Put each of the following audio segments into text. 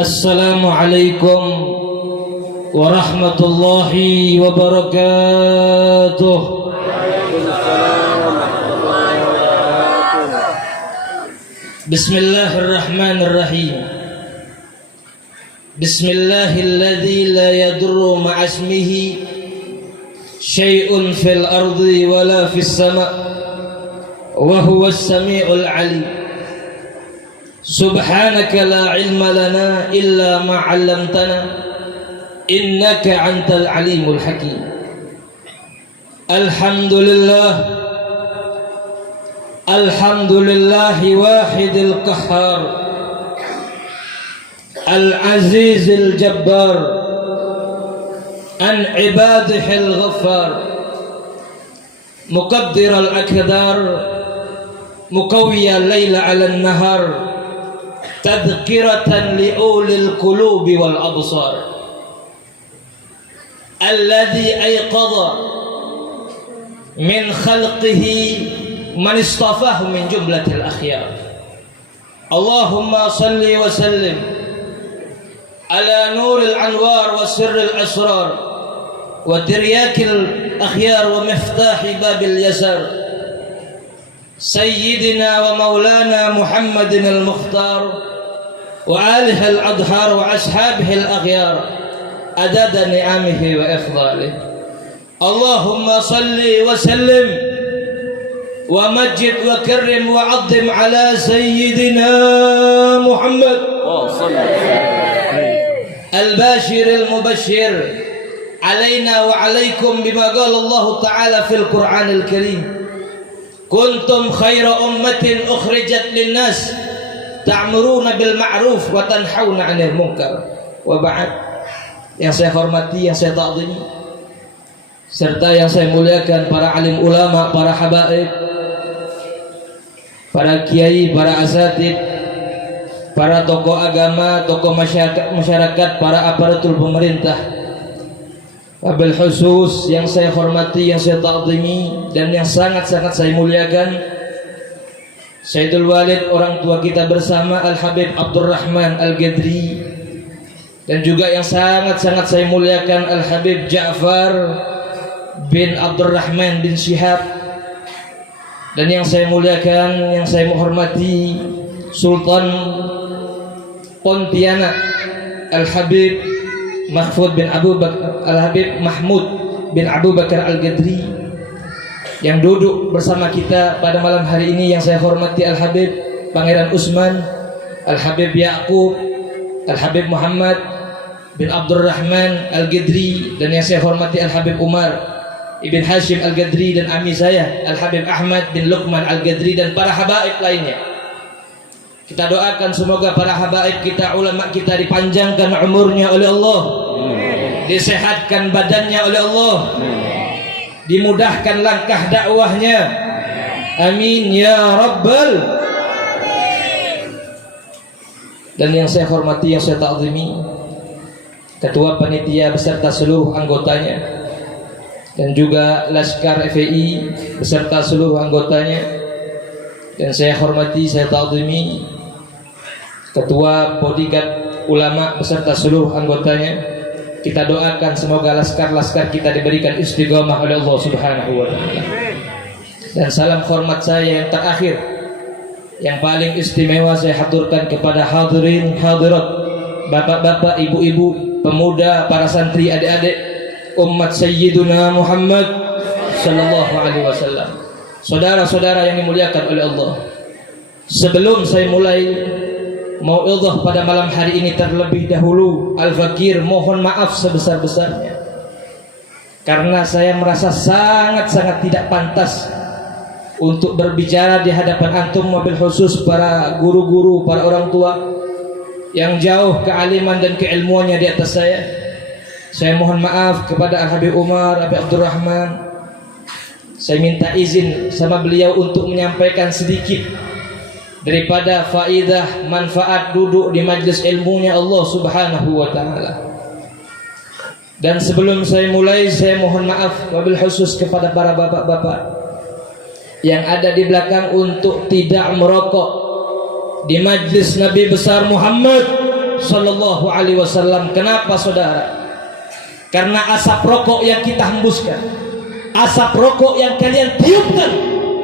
Assalamualaikum warahmatullahi wabarakatuh. Bismillahirrahmanirrahim. Bismillahilladzi la yadurru ma'asmihi syai'un fil ardi wala fis sama' wa huwas sami'ul 'alim. Subhanaka la ilma lana illa ma 'allamtana innaka antal alimul hakim. Alhamdulillahi wahidil qahhar al-azizil jabbar an ibadihil ghaffar muqaddiral akdar muqawwiyal layla 'alan nahar tadhkiratan liulil qulubi wal absar alladhi ayqadha min khalqihi man istafahu min jumlatil akhyar. Allahumma salli wa sallim ala nuril anwar wa sirril asrar wa tiryakil akhyar wa miftahi babil yasar Sayyidina wa maulana Muhammadin al-Mukhtar wa alihi al-adhar wa ashabihi al-aghyar adada ni'amihi wa ifdalihi. Allahumma salli wa sallim wa majid wa karrim wa azim ala Sayyidina Muhammad al-bashir al-mubashir alayna wa alaykum bima qala Allah ta'ala fil Qur'an al-Karim. Kuntum khaira ummatin ukhrijat linnas ta'muruna bil ma'ruf wa tanhauna 'anil munkar. Wa ba'd. Yang saya hormati, yang saya ta'zimi, serta yang saya muliakan para alim ulama, para habaib, para kiai, para asatid, para tokoh agama, tokoh masyarakat, para aparatur pemerintah. Wabil khusus yang saya hormati, yang saya ta'zimi, dan yang sangat-sangat saya muliakan Sayyidul Walid, orang tua kita bersama Al-Habib Abdurrahman Al-Ghadri, dan juga yang sangat-sangat saya muliakan Al-Habib Ja'far bin Abdurrahman bin Syihab, dan yang saya muliakan, yang saya menghormati Sultan Pontianak Al-Habib Mahfud bin Abu Bakar Al-Habib Mahmud bin Abu Bakar Al-Ghadri yang duduk bersama kita pada malam hari ini, yang saya hormati Al-Habib Pangeran Usman, Al-Habib Yaqub, Al-Habib Muhammad bin Abdurrahman Al-Ghadri, dan yang saya hormati Al-Habib Umar Ibn Hashim Al-Ghadri, dan ami saya Al-Habib Ahmad bin Luqman Al-Ghadri, dan para habaib lainnya. Kita doakan semoga para habaib kita, ulama kita dipanjangkan umurnya oleh Allah, disehatkan badannya oleh Allah, dimudahkan langkah dakwahnya. Amin ya rabbal. Dan yang saya hormati, yang saya ta'zimi, ketua panitia beserta seluruh anggotanya, dan juga Laskar FPI beserta seluruh anggotanya, dan saya hormati, saya ta'zimi ketua bodyguard ulama beserta seluruh anggotanya. Kita doakan semoga laskar-laskar kita diberikan istiqomah oleh Allah Subhanahu wa taala. Dan salam hormat saya yang terakhir, yang paling istimewa, saya haturkan kepada hadirin hadirat, bapak-bapak, ibu-ibu, pemuda, para santri, adik-adik umat Sayyiduna Muhammad sallallahu alaihi wasallam, saudara-saudara yang dimuliakan oleh Allah. Sebelum saya mulai mau'idhah pada malam hari ini, terlebih dahulu Al-Fakir mohon maaf sebesar-besarnya karena saya merasa sangat-sangat tidak pantas untuk berbicara di hadapan antum, mobil khusus para guru-guru, para orang tua yang jauh kealiman dan keilmuannya di atas saya. Saya mohon maaf kepada Al-Habib Umar, Habib Abdurrahman. Saya minta izin sama beliau untuk menyampaikan sedikit daripada faidah manfaat duduk di majlis ilmunya Allah Subhanahu wa taala. Dan sebelum saya mulai, saya mohon maaf wabil khusus kepada para bapak-bapak yang ada di belakang untuk tidak merokok di majlis Nabi besar Muhammad Sallallahu Alaihi Wasallam. Kenapa saudara? Karena asap rokok yang kita hembuskan, asap rokok yang kalian tiupkan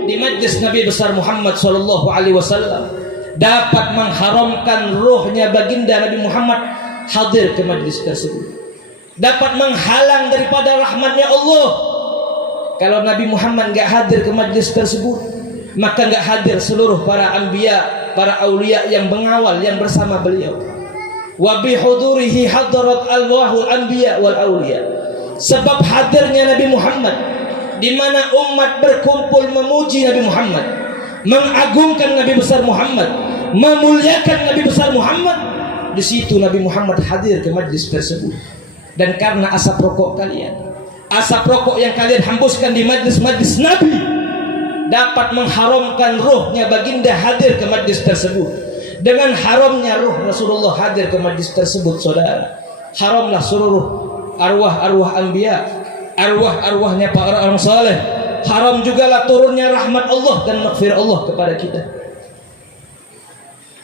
di majlis Nabi besar Muhammad Sallallahu Alaihi Wasallam dapat mengharamkan ruhnya baginda Nabi Muhammad hadir ke majlis tersebut, dapat menghalang daripada rahmatnya Allah. Kalau Nabi Muhammad enggak hadir ke majlis tersebut, maka enggak hadir seluruh para anbiya, para aulia yang mengawal, yang bersama beliau. Wa bihudurihi hadarat alwahul anbiya wal aulia. Sebab hadirnya Nabi Muhammad, di mana umat berkumpul memuji Nabi Muhammad, mengagungkan Nabi besar Muhammad, memuliakan Nabi besar Muhammad, di situ Nabi Muhammad hadir ke majlis tersebut. Dan karena asap rokok kalian, asap rokok yang kalian hembuskan di majlis-majlis Nabi, dapat mengharamkan ruhnya baginda hadir ke majlis tersebut. Dengan haramnya ruh Rasulullah hadir ke majlis tersebut, saudara, haramlah seluruh arwah-arwah anbiya, arwah-arwahnya para orang saleh. Haram jugalah turunnya rahmat Allah dan maghfirah Allah kepada kita.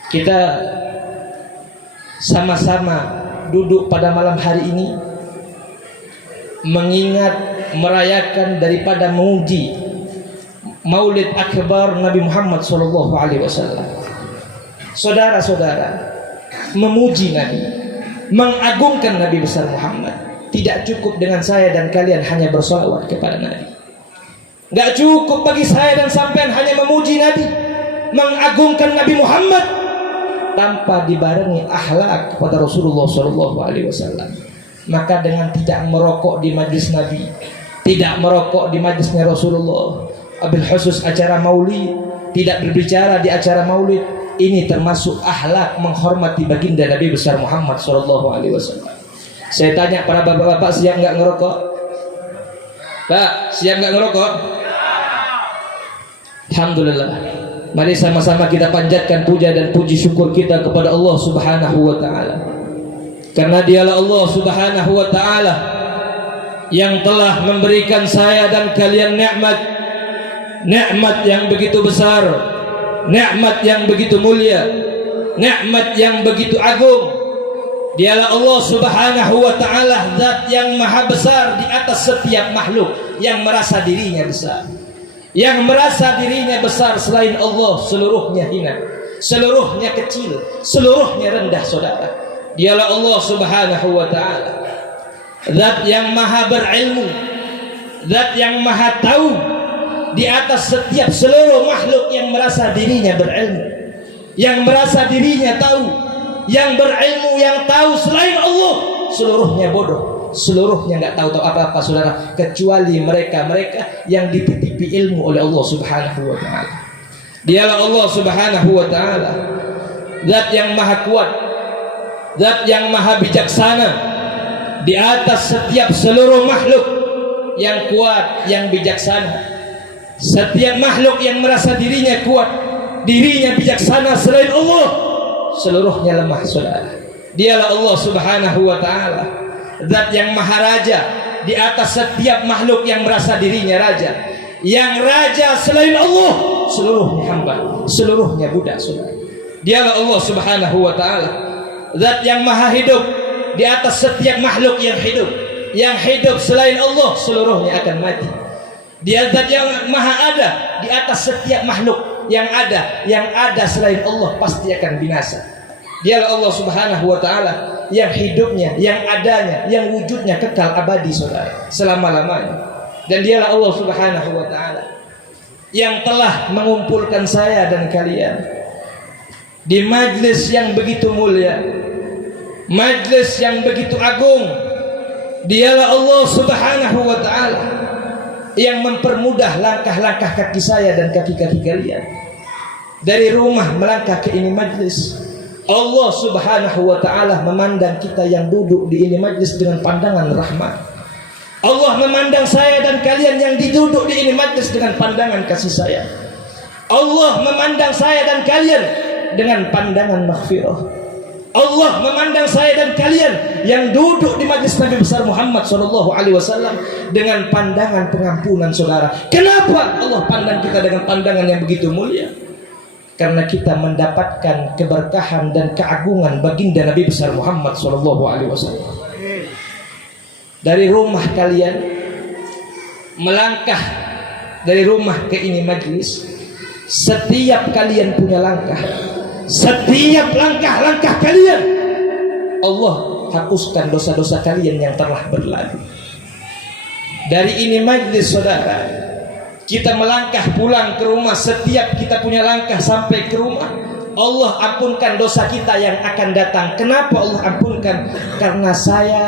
Kita sama-sama duduk pada malam hari ini mengingat, merayakan daripada memuji Maulid Akbar Nabi Muhammad Sallallahu Alaihi Wasallam. Saudara-saudara, memuji Nabi, mengagungkan Nabi besar Muhammad, tidak cukup dengan saya dan kalian hanya bersolawat kepada Nabi. Gak cukup bagi saya dan sampean hanya memuji Nabi, mengagungkan Nabi Muhammad, tanpa dibarengi akhlak kepada Rasulullah Sallallahu Alaihi Wasallam. Maka dengan tidak merokok di majlis Nabi, tidak merokok di majlisnya Rasulullah, abil khusus acara maulid, tidak berbicara di acara maulid, ini termasuk akhlak menghormati baginda Nabi besar Muhammad Sallallahu Alaihi Wasallam. Saya tanya para bapak-bapak, siap nggak ngerokok? Pak, siap nggak ngerokok? Alhamdulillah. Mari sama-sama kita panjatkan puja dan puji syukur kita kepada Allah Subhanahu wa taala. Karena dialah Allah Subhanahu wa taala yang telah memberikan saya dan kalian nikmat yang begitu besar, nikmat yang begitu mulia, nikmat yang begitu agung. Dialah Allah Subhanahu wa taala, zat yang maha besar di atas setiap makhluk yang merasa dirinya besar. Yang merasa dirinya besar selain Allah seluruhnya hina, seluruhnya kecil, seluruhnya rendah, saudara. Dialah Allah Subhanahu wa taala, zat yang maha berilmu, zat yang maha tahu di atas setiap seluruh makhluk yang merasa dirinya berilmu, yang merasa dirinya tahu, yang berilmu, yang tahu. Selain Allah seluruhnya bodoh, seluruhnya nggak tahu apa-apa, saudara, kecuali mereka yang dititipi ilmu oleh Allah Subhanahu wa taala. Dialah Allah Subhanahu wa taala, zat yang maha kuat, zat yang maha bijaksana di atas setiap seluruh makhluk yang kuat, yang bijaksana. Setiap makhluk yang merasa dirinya kuat, dirinya bijaksana selain Allah, seluruhnya lemah, saudara. Dialah Allah Subhanahu wa taala, zat yang maha raja di atas setiap makhluk yang merasa dirinya raja. Yang raja selain Allah seluruhnya hamba, seluruhnya budak, saudara. Dialah Allah Subhanahu wa taala, zat yang maha hidup di atas setiap makhluk yang hidup. Yang hidup selain Allah seluruhnya akan mati. Dia zat yang maha ada di atas setiap makhluk yang ada selain Allah pasti akan binasa. Dialah Allah Subhanahu wa taala yang hidupnya, yang adanya, yang wujudnya kekal abadi, saudara, selama-lamanya. Dan dialah Allah Subhanahu wa taala yang telah mengumpulkan saya dan kalian di majlis yang begitu mulia, majlis yang begitu agung. Dialah Allah Subhanahu wa taala yang mempermudah langkah-langkah kaki saya dan kaki-kaki kalian dari rumah melangkah ke ini majlis. Allah Subhanahu wa taala memandang kita yang duduk di ini majlis dengan pandangan rahmat. Allah memandang saya dan kalian yang duduk di ini majlis dengan pandangan kasih sayang. Allah memandang saya dan kalian dengan pandangan maghfirah. Allah memandang saya dan kalian yang duduk di majlis Nabi besar Muhammad Sallallahu Alaihi Wasallam dengan pandangan pengampunan, saudara. Kenapa Allah pandang kita dengan pandangan yang begitu mulia? karena kita mendapatkan keberkahan dan keagungan baginda Nabi besar Muhammad sallallahu alaihi wasallam. Dari rumah kalian melangkah dari rumah ke ini majlis, setiap kalian punya langkah, setiap langkah-langkah kalian Allah hapuskan dosa-dosa kalian yang telah berlalu. Dari ini majlis saudara, kita melangkah pulang ke rumah, setiap kita punya langkah sampai ke rumah, Allah ampunkan dosa kita yang akan datang. Kenapa Allah ampunkan? Karena saya,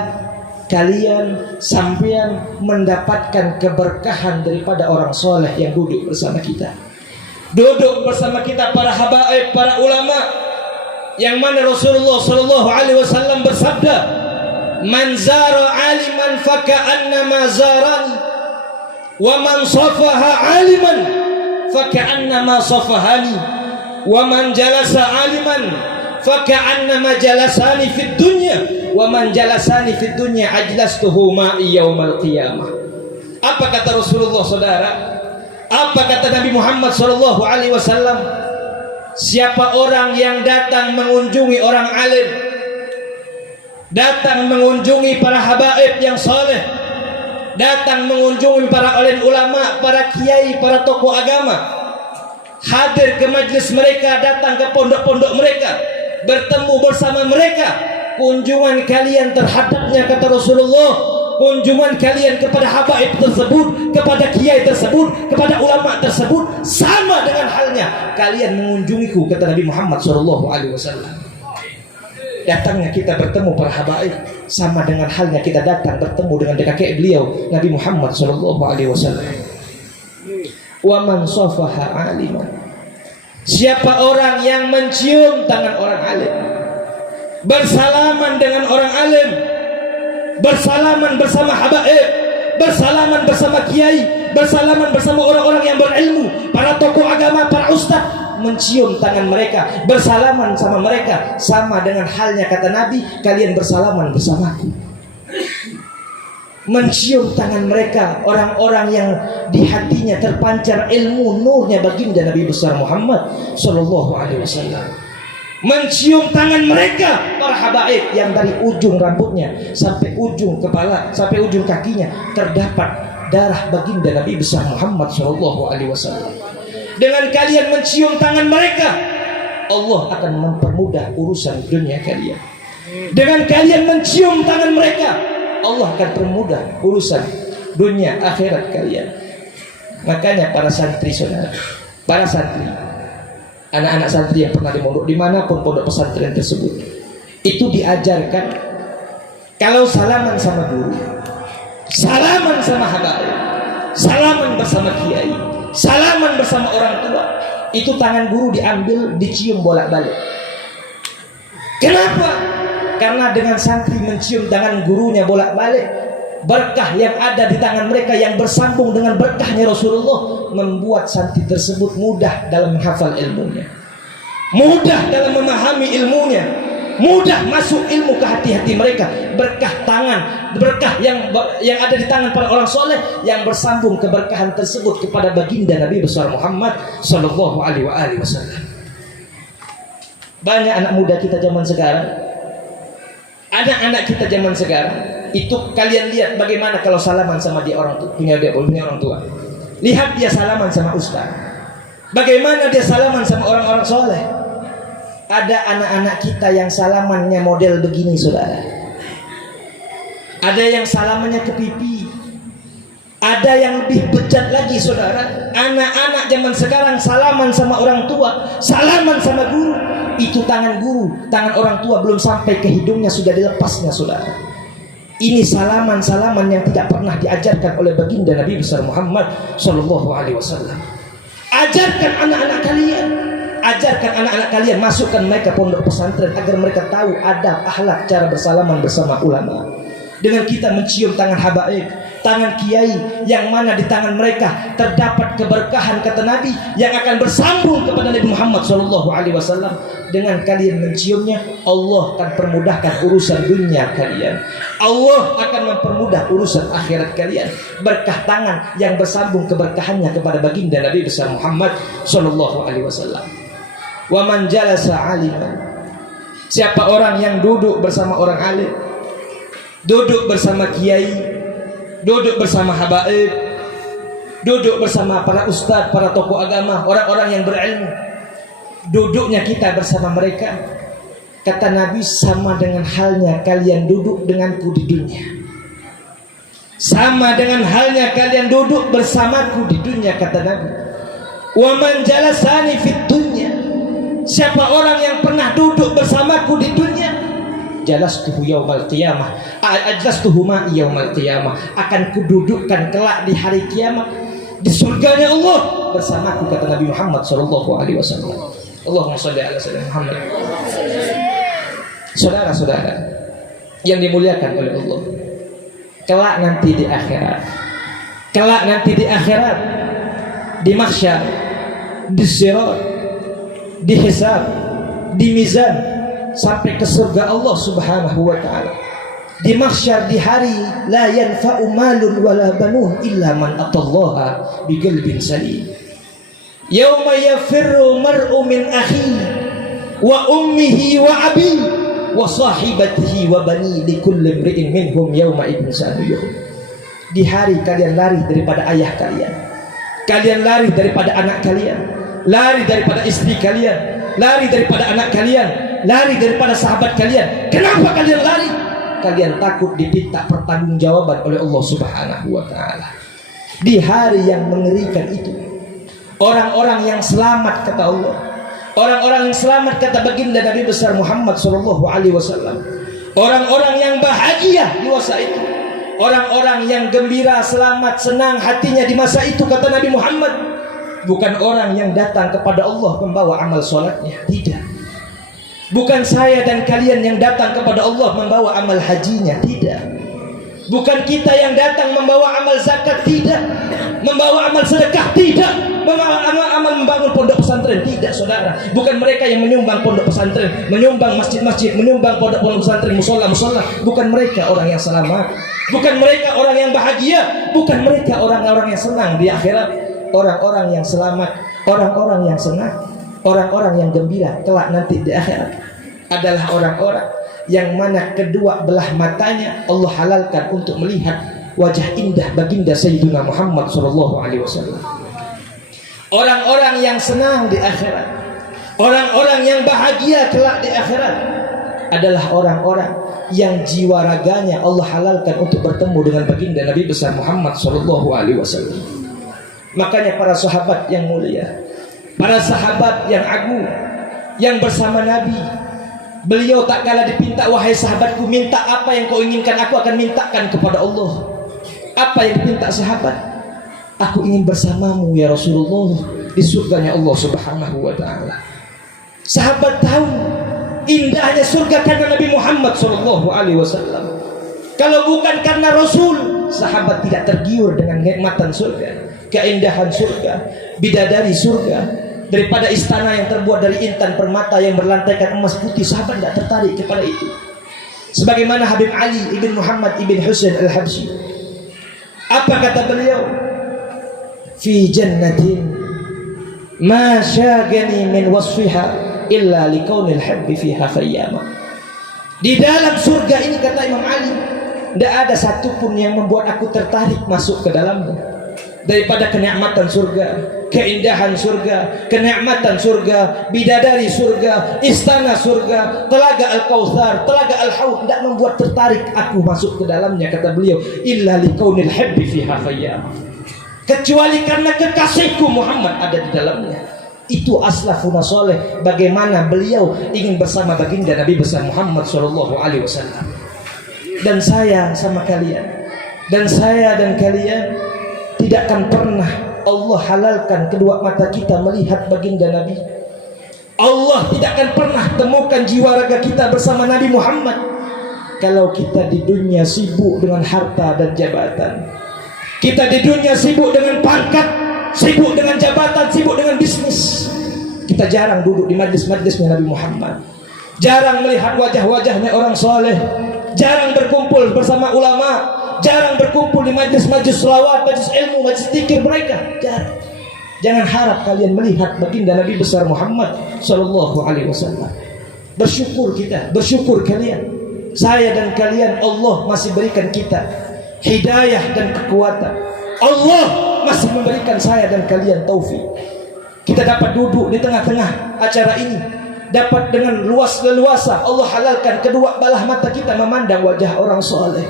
kalian, sampean mendapatkan keberkahan daripada orang soleh yang duduk bersama kita. Duduk bersama kita para habaib, para ulama, yang mana Rasulullah sallallahu alaihi wasallam bersabda, "Man zara aliman faka'annama zarani, wa man safaha aliman faka'annama safahani, wa man jalasa aliman faka'annama jalasani fid dunya, wa man jalasani fid dunya ajlastuhu ma'i yaumal qiyamah." Apa kata Rasulullah saudara? Apa kata Nabi Muhammad sallallahu alaihi wasallam? Siapa orang yang datang mengunjungi orang alim, datang mengunjungi para habaib yang saleh, datang mengunjungi para alim ulama, para kiai, para tokoh agama, hadir ke majlis mereka, datang ke pondok-pondok mereka, bertemu bersama mereka, kunjungan kalian terhadapnya, kata Rasulullah, kunjungan kalian kepada habaib tersebut, kepada kiai tersebut, kepada ulama tersebut, sama dengan halnya kalian mengunjungiku, kata Nabi Muhammad SAW. Datangnya kita bertemu para habaib sama dengan halnya kita datang bertemu dengan kakek beliau Nabi Muhammad SAW. Wa man safaha aliman, siapa orang yang mencium tangan orang alim, bersalaman dengan orang alim, bersalaman bersama habaib, bersalaman bersama kiai, bersalaman bersama orang-orang yang berilmu, para tokoh agama, para ustadz, mencium tangan mereka, bersalaman sama mereka, sama dengan halnya kata Nabi, kalian bersalaman bersamaku. Mencium tangan mereka orang-orang yang di hatinya terpancar ilmu nurnya baginda Nabi besar Muhammad sallallahu alaihi wasallam. Mencium tangan mereka para habaib yang dari ujung rambutnya sampai ujung kepala, sampai ujung kakinya terdapat darah baginda Nabi besar Muhammad sallallahu alaihi wasallam. Dengan kalian mencium tangan mereka, Allah akan mempermudah urusan dunia kalian. Dengan kalian mencium tangan mereka, Allah akan permudah urusan dunia akhirat kalian. Makanya para santri saudara, para santri, anak-anak santri yang pernah di pondok, dimanapun pondok pesantren tersebut, itu diajarkan kalau salaman sama guru, salaman sama habaib, salaman bersama kiai, salaman bersama orang tua, itu tangan guru diambil, dicium bolak-balik. Kenapa? Karena dengan santri mencium tangan gurunya bolak-balik, berkah yang ada di tangan mereka yang bersambung dengan berkahnya Rasulullah membuat santri tersebut mudah dalam menghafal ilmunya, mudah dalam memahami ilmunya, mudah masuk ilmu ke hati-hati mereka. Berkah tangan, berkah yang ada di tangan para orang soleh yang bersambung keberkahan tersebut kepada baginda Nabi besar Muhammad sallallahu alaihi wasallam. Banyak anak muda kita zaman sekarang, anak-anak kita zaman sekarang itu, kalian lihat bagaimana kalau salaman sama dia orang tua, punya orang tua. Lihat dia salaman sama ustaz, bagaimana dia salaman sama orang-orang soleh. Ada anak-anak kita yang salamannya model begini saudara, ada yang salamannya ke pipi, ada yang lebih bejat lagi saudara. Anak-anak zaman sekarang salaman sama orang tua, salaman sama guru, itu tangan guru, tangan orang tua belum sampai ke hidungnya sudah dilepasnya saudara. Ini salaman-salaman yang tidak pernah diajarkan oleh baginda Nabi besar Muhammad sallallahu alaihi wasallam. Ajarkan anak-anak kalian, ajarkan anak-anak kalian, masukkan mereka pondok pesantren agar mereka tahu adab, akhlak, cara bersalaman bersama ulama. Dengan kita mencium tangan habaib, tangan kiai, yang mana di tangan mereka terdapat keberkahan kata Nabi yang akan bersambung kepada Nabi Muhammad SAW. Dengan kalian menciumnya, Allah akan permudahkan urusan dunia kalian, Allah akan mempermudah urusan akhirat kalian. Berkah tangan yang bersambung keberkahannya kepada baginda Nabi besar Muhammad SAW. wa man jalasa aliman. Siapa orang yang duduk bersama orang alim, duduk bersama kiai, duduk bersama habaib, duduk bersama para ustadz, para tokoh agama, orang-orang yang berilmu, duduknya kita bersama mereka, kata Nabi, sama dengan halnya kalian duduk denganku di dunia. Sama dengan halnya kalian duduk bersamaku di dunia, kata Nabi. Wa man jalasani fid dunya. Siapa orang yang pernah duduk bersamaku di dunia, jalastuhu yaumal qiyamah, ajlastuhu ma'i yaumal qiyamah, akan kududukkan kelak di hari kiamat di surganya Allah bersamaku, kata Nabi Muhammad sallallahu alaihi wasallam. Allahumma shalli ala sayyidina Muhammad. Saudara-saudara yang dimuliakan oleh Allah, kelak nanti di akhirat, kelak nanti di akhirat, di mahsyar, di sirat, di hisab, di mizan, sampai ke surga Allah subhanahu wa ta'ala. Di mahsyar, di hari la yanfa'u malun wala banun illa man atallaha biqalbin salim. Yauma yafirru mar'u min akhihi wa ummihi wa abihi wa sahibatihi wa bani likulli imri'in minhum yauma idzin sa'yuhum. Di hari kalian lari daripada ayah kalian, kalian lari daripada anak kalian, lari daripada istri kalian, lari daripada anak kalian, lari daripada sahabat kalian. Kenapa kalian lari? Kalian takut diminta pertanggungjawaban oleh Allah subhanahu wa ta'ala. Di hari yang mengerikan itu, orang-orang yang selamat, kata Allah, orang-orang yang selamat, kata baginda Nabi besar Muhammad sallallahu alaihi wasallam, orang-orang yang bahagia di masa itu, orang-orang yang gembira, selamat, senang hatinya di masa itu, kata Nabi Muhammad, bukan orang yang datang kepada Allah membawa amal sholatnya, tidak. Bukan saya dan kalian yang datang kepada Allah membawa amal hajinya, tidak. Bukan kita yang datang membawa amal zakat, tidak. Membawa amal sedekah, tidak. Membawa amal membangun pondok pesantren, tidak, saudara. Bukan mereka yang menyumbang pondok pesantren, menyumbang masjid-masjid, menyumbang pondok pesantren, musola-musola. Bukan mereka orang yang selamat. Bukan mereka orang yang bahagia. Bukan mereka orang-orang yang senang di akhirat. Orang-orang yang selamat, orang-orang yang senang, orang-orang yang gembira kelak nanti di akhirat adalah orang-orang yang mana kedua belah matanya Allah halalkan untuk melihat wajah indah baginda Sayyidina Muhammad sallallahu alaihi wasallam. Orang-orang yang senang di akhirat, orang-orang yang bahagia kelak di akhirat adalah orang-orang yang jiwa raganya Allah halalkan untuk bertemu dengan baginda Nabi besar Muhammad sallallahu alaihi wasallam. Makanya para sahabat yang mulia, para sahabat yang agung yang bersama Nabi, beliau tak kala dipinta, wahai sahabatku, minta apa yang kau inginkan, aku akan mintakan kepada Allah. Apa yang dipinta sahabat? Aku ingin bersamamu ya Rasulullah di surganya Allah subhanahu wa ta'ala. Sahabat tahu indahnya surga karena Nabi Muhammad sallallahu alaihi wasallam. Kalau bukan karena Rasul, sahabat tidak tergiur dengan nikmatan surga, keindahan surga, bidadari surga. Daripada istana yang terbuat dari intan permata yang berlantaikan emas putih, sahabat tidak tertarik kepada itu. Sebagaimana Habib Ali ibn Muhammad ibn Husain al-Habsyi, apa kata beliau? Fi jannatin ma syagani min wasfiha illa likaunil habbi fiha khayyama. Di dalam surga ini, kata Imam Ali, tidak ada satupun yang membuat aku tertarik masuk ke dalamnya daripada kenikmatan surga, keindahan surga, kenikmatan surga, bidadari surga, istana surga, telaga Al-Kautsar, telaga Al-Haud, tidak membuat tertarik aku masuk ke dalamnya, kata beliau, illa likaunil habbi fiha khayyama, kecuali karena kekasihku Muhammad ada di dalamnya. Itu aslafuna soleh, bagaimana beliau ingin bersama baginda Nabi besar Muhammad sallallahu alaihi wasallam. Dan saya sama kalian, dan saya dan kalian tidak akan pernah Allah halalkan kedua mata kita melihat baginda Nabi. Allah tidak akan pernah temukan jiwa raga kita bersama Nabi Muhammad kalau kita di dunia sibuk dengan harta dan jabatan. Kita di dunia sibuk dengan pangkat, sibuk dengan jabatan, sibuk dengan bisnis. Kita jarang duduk di majlis-majlisnya Nabi Muhammad, jarang melihat wajah-wajahnya orang soleh, jarang berkumpul bersama ulama, jarang berkumpul di majlis-majlis selawat, majlis ilmu, majlis zikir mereka, jarang. Jangan harap kalian melihat baginda Nabi besar Muhammad sallallahu alaihi wasallam. Bersyukur kita, bersyukur kalian. Saya dan kalian, Allah masih berikan kita hidayah dan kekuatan. Allah masih memberikan saya dan kalian taufik. Kita dapat duduk di tengah-tengah acara ini, dapat dengan luas leluasa Allah halalkan kedua belah mata kita memandang wajah orang soleh.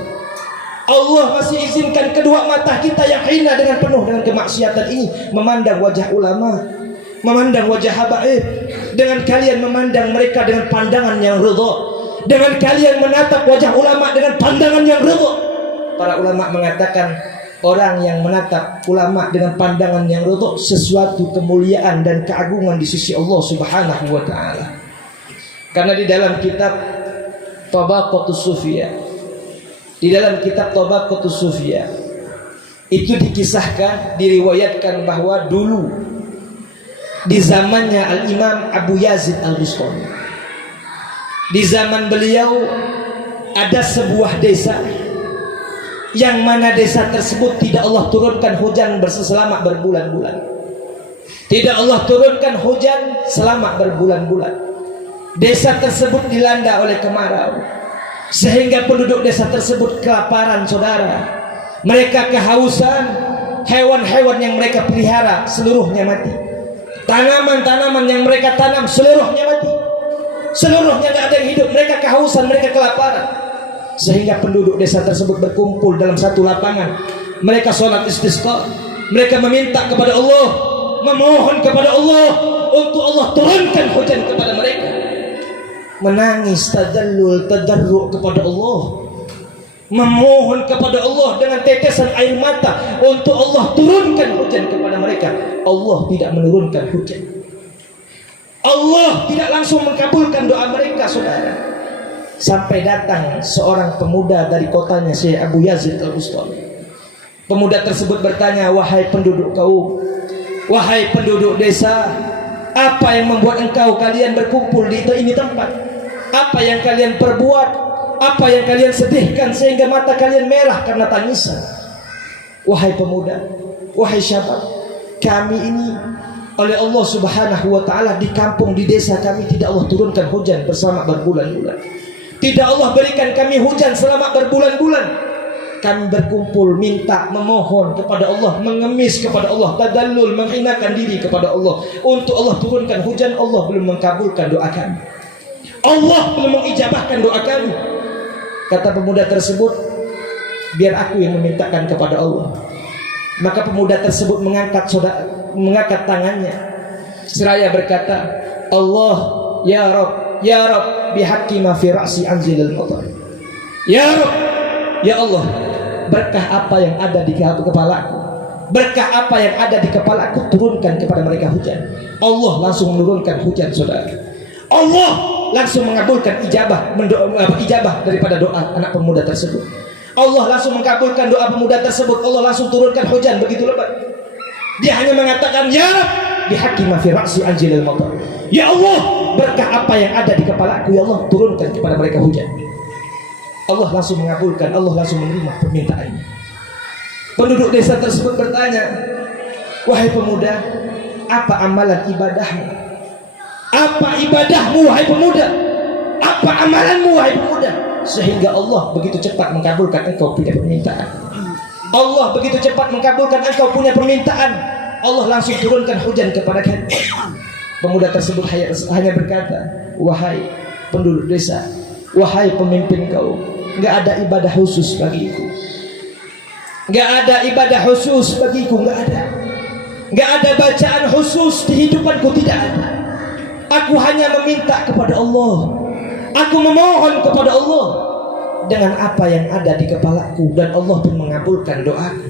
Allah masih izinkan kedua mata kita yang hina dengan penuh dengan kemaksiatan ini memandang wajah ulama, memandang wajah habaib. Dengan kalian memandang mereka dengan pandangan yang ridha, dengan kalian menatap wajah ulama dengan pandangan yang ridha. Para ulama mengatakan orang yang menatap ulama dengan pandangan yang ridha sesuatu kemuliaan dan keagungan di sisi Allah Subhanahu wa taala. Karena di dalam kitab Tabaqatus Sufiyah, di dalam kitab Tabaqatus Sufiyah itu dikisahkan, diriwayatkan bahwa dulu di zamannya Al-Imam Abu Yazid Al-Bustami, di zaman beliau ada sebuah desa yang mana desa tersebut tidak Allah turunkan hujan selama berbulan-bulan. Tidak Allah turunkan hujan selama berbulan-bulan. Desa tersebut dilanda oleh kemarau, sehingga penduduk desa tersebut kelaparan, saudara. Mereka kehausan, hewan-hewan yang mereka pelihara seluruhnya mati. Tanaman-tanaman yang mereka tanam seluruhnya mati. Seluruhnya tidak ada yang hidup. Mereka kehausan, mereka kelaparan. Sehingga penduduk desa tersebut berkumpul dalam satu lapangan. Mereka sholat istisqa. Mereka meminta kepada Allah, memohon kepada Allah untuk Allah turunkan hujan kepada mereka. Menangis, tadallul, tadarru' kepada Allah, memohon kepada Allah dengan tetesan air mata untuk Allah turunkan hujan kepada mereka. Allah tidak menurunkan hujan. Allah tidak langsung mengabulkan doa mereka, saudara. Sampai datang seorang pemuda dari kotanya, Syekh Abu Yazid Al-Bustami. Pemuda tersebut bertanya, wahai penduduk kaum, wahai penduduk desa, apa yang membuat engkau kalian berkumpul di ini tempat? Apa yang kalian perbuat? Apa yang kalian sedihkan sehingga mata kalian merah karena tangisan? Wahai pemuda, wahai syabab, kami ini oleh Allah Subhanahu wa taala di kampung, di desa kami tidak Allah turunkan hujan bersama berbulan-bulan. Tidak Allah berikan kami hujan selama berbulan-bulan. Kami berkumpul minta, memohon kepada Allah, mengemis kepada Allah, tadallul, menghinakan diri kepada Allah untuk Allah turunkan hujan. Allah belum mengkabulkan doa kami, Allah belum mengijabahkan doa kami. Kata pemuda tersebut, biar aku yang memintakan kepada Allah. Maka pemuda tersebut mengangkat tangannya seraya berkata, Allah, ya Rabb, ya Rabb, bihaqqi ma fi ra'si anzilil matar. Ya Rabb, ya Allah, berkah apa yang ada di kepalaku, berkah apa yang ada di kepalaku, turunkan kepada mereka hujan. Allah langsung menurunkan hujan, saudara. Allah langsung mengabulkan ijabah daripada doa anak pemuda tersebut. Allah langsung mengabulkan doa pemuda tersebut. Allah langsung turunkan hujan begitu lebat. Dia hanya mengatakan, ya Rabb, bihaqqi ma fi ra'si anzilil matar. Ya Allah, berkah apa yang ada di kepalaku, ya Allah, turunkan kepada mereka hujan. Allah langsung mengabulkan, Allah langsung menerima permintaannya. Penduduk desa tersebut bertanya, wahai pemuda, apa amalan ibadahmu? Apa ibadahmu, wahai pemuda? Apa amalanmu, wahai pemuda? Sehingga Allah begitu cepat mengabulkan engkau punya permintaan. Allah begitu cepat mengabulkan engkau punya permintaan. Allah langsung turunkan hujan kepada kita. Pemuda tersebut hanya berkata, wahai penduduk desa, wahai pemimpin kaum, enggak ada ibadah khusus bagiku. Enggak ada ibadah khusus bagiku, enggak ada. Enggak ada bacaan khusus di hidupanku, tidak ada. Aku hanya meminta kepada Allah. Aku memohon kepada Allah dengan apa yang ada di kepalaku, dan Allah pun mengabulkan doaku.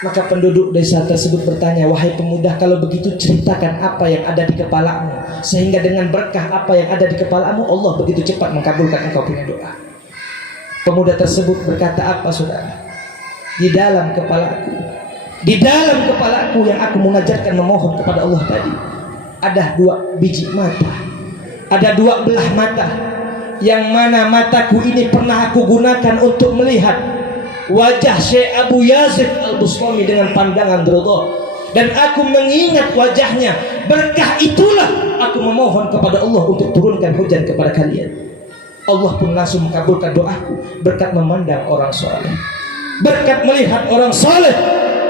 Maka penduduk desa tersebut bertanya, wahai pemuda, kalau begitu ceritakan apa yang ada di kepalamu, sehingga dengan berkah apa yang ada di kepalamu, Allah begitu cepat mengabulkan engkau punya doa. Pemuda tersebut berkata, apa saudara? Di dalam kepalaku yang aku mengajarkan memohon kepada Allah tadi, ada 2 biji mata, ada 2 belah mata, yang mana mataku ini pernah aku gunakan untuk melihat wajah Syekh Abu Yazid Al-Bustami dengan pandangan ridha, dan aku mengingat wajahnya. Berkah itulah aku memohon kepada Allah untuk turunkan hujan kepada kalian. Allah pun langsung mengabulkan doaku berkat memandang orang soleh, berkat melihat orang soleh.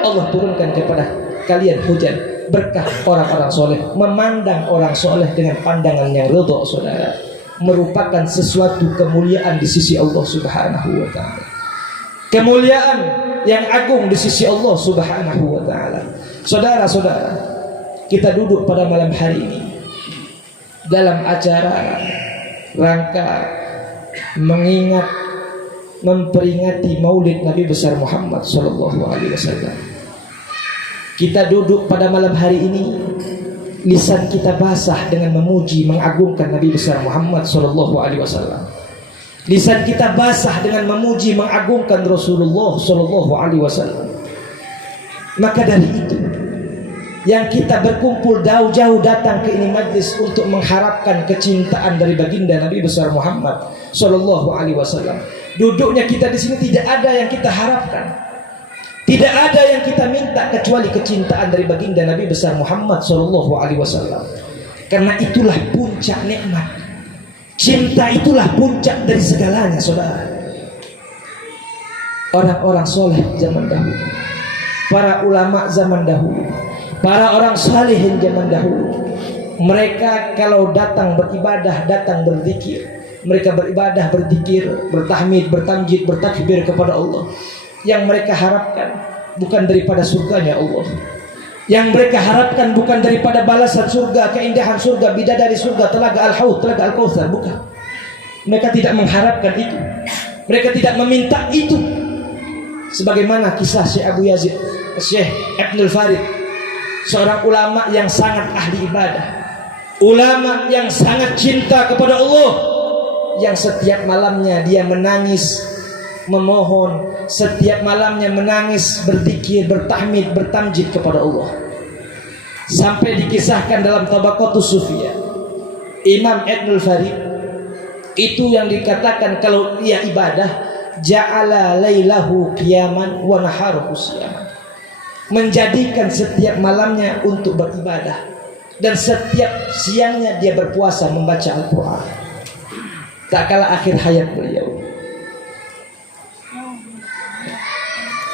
Allah turunkan kepada kalian hujan. Berkah orang-orang soleh, memandang orang soleh dengan pandangan yang ridha, saudara, merupakan sesuatu kemuliaan di sisi Allah Subhanahu wa ta'ala. Kemuliaan yang agung di sisi Allah Subhanahu wa ta'ala. Saudara-saudara, kita duduk pada malam hari ini dalam acara rangka mengingat, memperingati Maulid Nabi besar Muhammad sallallahu alaihi wasallam. Kita duduk pada malam hari ini, lisan kita basah dengan memuji, mengagungkan Nabi besar Muhammad sallallahu alaihi wasallam. Lisan kita basah dengan memuji, mengagungkan Rasulullah sallallahu alaihi wasallam. Maka dari itu, yang kita berkumpul jauh-jauh datang ke ini majlis untuk mengharapkan kecintaan dari baginda Nabi besar Muhammad sallallahu alaihi wasallam. Duduknya kita di sini tidak ada yang kita harapkan, tidak ada yang kita minta kecuali kecintaan dari baginda Nabi besar Muhammad sallallahu alaihi wasallam. Karena itulah puncak nikmat. Cinta itulah puncak dari segalanya, saudara. Orang-orang soleh zaman dahulu, para ulama zaman dahulu, para orang salihin zaman dahulu, mereka kalau datang beribadah, datang berzikir, mereka beribadah, berzikir, bertahmid, bertamjid, bertakbir kepada Allah. Yang mereka harapkan bukan daripada surganya Allah, yang mereka harapkan bukan daripada balasan surga, keindahan surga, bidadari surga, telaga al-haud, telaga al-kautsar, bukan. Mereka tidak mengharapkan itu, mereka tidak meminta itu. Sebagaimana kisah Syekh Abu Yazid, Syekh Ibnul Farid, seorang ulama yang sangat ahli ibadah, ulama yang sangat cinta kepada Allah, yang setiap malamnya dia menangis memohon, setiap malamnya menangis berzikir, bertahmid, bertamjid kepada Allah. Sampai dikisahkan dalam Tabaqatus Sufiyah, Imam Ibnul Farid itu yang dikatakan kalau ia ibadah, ja'ala lailahu qiyaman wa naharuhu siyaman, menjadikan setiap malamnya untuk beribadah dan setiap siangnya dia berpuasa membaca Al-Quran. Tak kala akhir hayat beliau,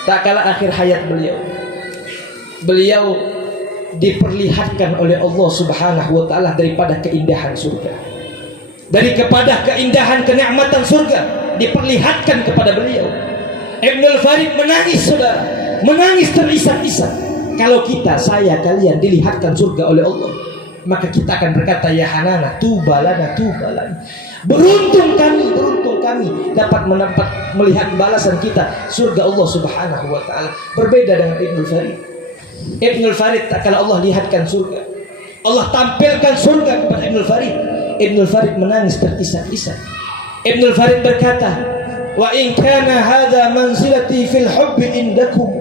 tak kala akhir hayat beliau, beliau diperlihatkan oleh Allah Subhanahu wa ta'ala daripada keindahan surga, daripada keindahan kenikmatan surga diperlihatkan kepada beliau. Ibnul Farid menangis, saudara, menangis terisak-isak. Kalau kita, saya, kalian dilihatkan surga oleh Allah, maka kita akan berkata, ya hanana tubalana tubalana, beruntung kami dapat melihat balasan kita surga Allah Subhanahu wa ta'ala. Berbeda dengan Ibnul Farid. Ibnul Farid tak kala Allah lihatkan surga, Allah tampilkan surga kepada Ibnul Farid, Ibnul Farid menangis terisak-isak. Ibnul Farid berkata, wa in kana hadha manzilati fil hubbi indakum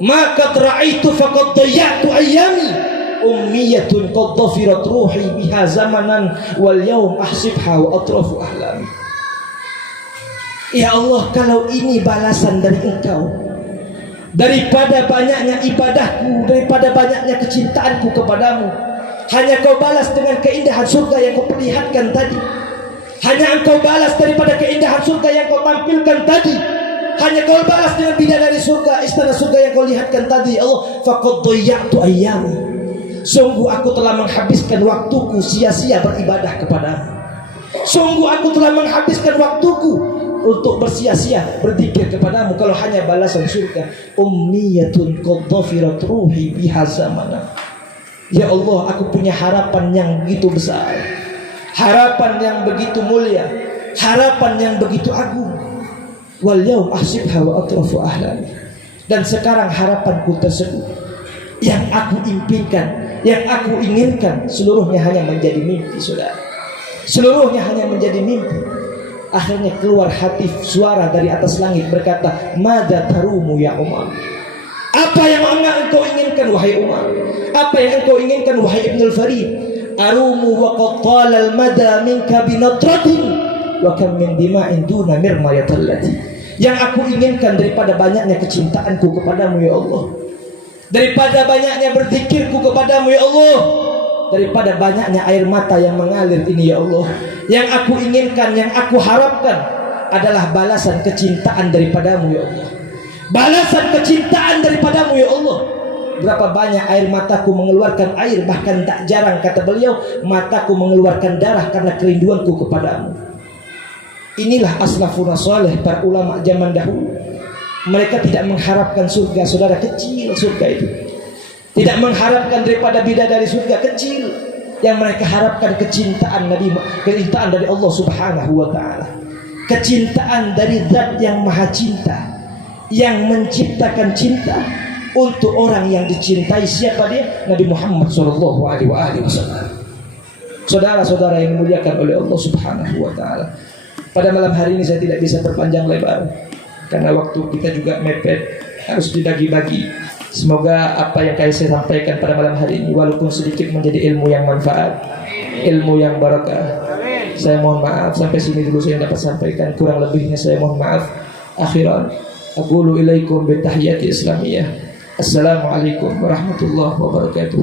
ma qad ra'aitu faqad dayya'tu ayyami ummiyatun qad dhafirat ruhi biha zamanan wal yawm ahsibha wa atrafu ahlami. Ya Allah, kalau ini balasan dari Engkau, daripada banyaknya ibadahku, daripada banyaknya kecintaanku kepadamu, hanya Kau balas dengan keindahan surga yang Kau perlihatkan tadi, hanya Engkau balas daripada keindahan surga yang Kau tampilkan tadi, hanya Kau balas dengan bidadari surga, istana surga yang Kau lihatkan tadi. Allah, faqad dhayya'tu ayyami, sungguh aku telah menghabiskan waktuku sia-sia beribadah kepadamu, sungguh aku telah menghabiskan waktuku untuk bersia-sia berzikir kepadamu kalau hanya balasan surga. Ummiyatun qad dhafirat ruhi biha zamana. Ya Allah, aku punya harapan yang begitu besar, harapan yang begitu mulia, harapan yang begitu agung. Wal yaum ahsibha wa atrafu ahlami. Dan sekarang harapanku tersebut, yang aku impikan, yang aku inginkan, seluruhnya hanya menjadi mimpi, saudara. Seluruhnya hanya menjadi mimpi. Akhirnya keluar hati suara dari atas langit berkata, Mada tarumu ya Umar? Apa yang engkau inginkan wahai Umar? Apa yang engkau inginkan wahai Ibnul Farid? Arumu wa qad talal mada minka binatratin wa kam min dima'in duna mirmayatallati. Yang aku inginkan daripada banyaknya kecintaanku kepadamu ya Allah, daripada banyaknya berzikirku kepadamu ya Allah, daripada banyaknya air mata yang mengalir ini ya Allah. Yang aku inginkan, yang aku harapkan adalah balasan kecintaan daripadamu ya Allah. Balasan kecintaan daripadamu ya Allah. Berapa banyak air mataku mengeluarkan air, bahkan tak jarang kata beliau, mataku mengeluarkan darah karena kerinduanku kepadamu. Inilah aslafuna saleh, para ulama zaman dahulu. Mereka tidak mengharapkan surga, saudara, kecil surga itu. Tidak mengharapkan daripada bidadari surga, kecil. Yang mereka harapkan kecintaan Nabi, kecintaan dari Allah Subhanahu wa taala. Kecintaan dari zat yang maha cinta, yang menciptakan cinta untuk orang yang dicintai. Siapa dia? Nabi Muhammad sallallahu alaihi wasallam. Saudara-saudara yang dimuliakan oleh Allah Subhanahu wa taala. Pada malam hari ini saya tidak bisa berpanjang lebar karena waktu kita juga mepet, harus dibagi-bagi. Semoga apa yang saya sampaikan pada malam hari ini walaupun sedikit menjadi ilmu yang manfaat, ilmu yang barakah. Saya mohon maaf, sampai sini dulu saya dapat sampaikan, kurang lebihnya saya mohon maaf. Akhiran aqulu ilaikum bitahiyati islamiyah. Assalamualaikum warahmatullahi wabarakatuh.